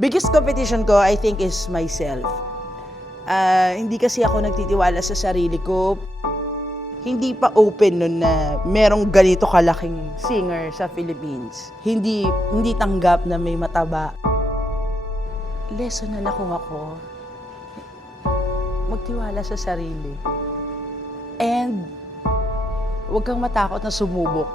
Biggest competition ko, I think, is myself. Hindi kasi ako nagtitiwala sa sarili ko. Hindi pa open nun na merong ganito kalaking singer sa Philippines. Hindi tanggap na may mataba. Lesson na nakuha ko, magtiwala sa sarili. And huwag kang matakot na sumubok.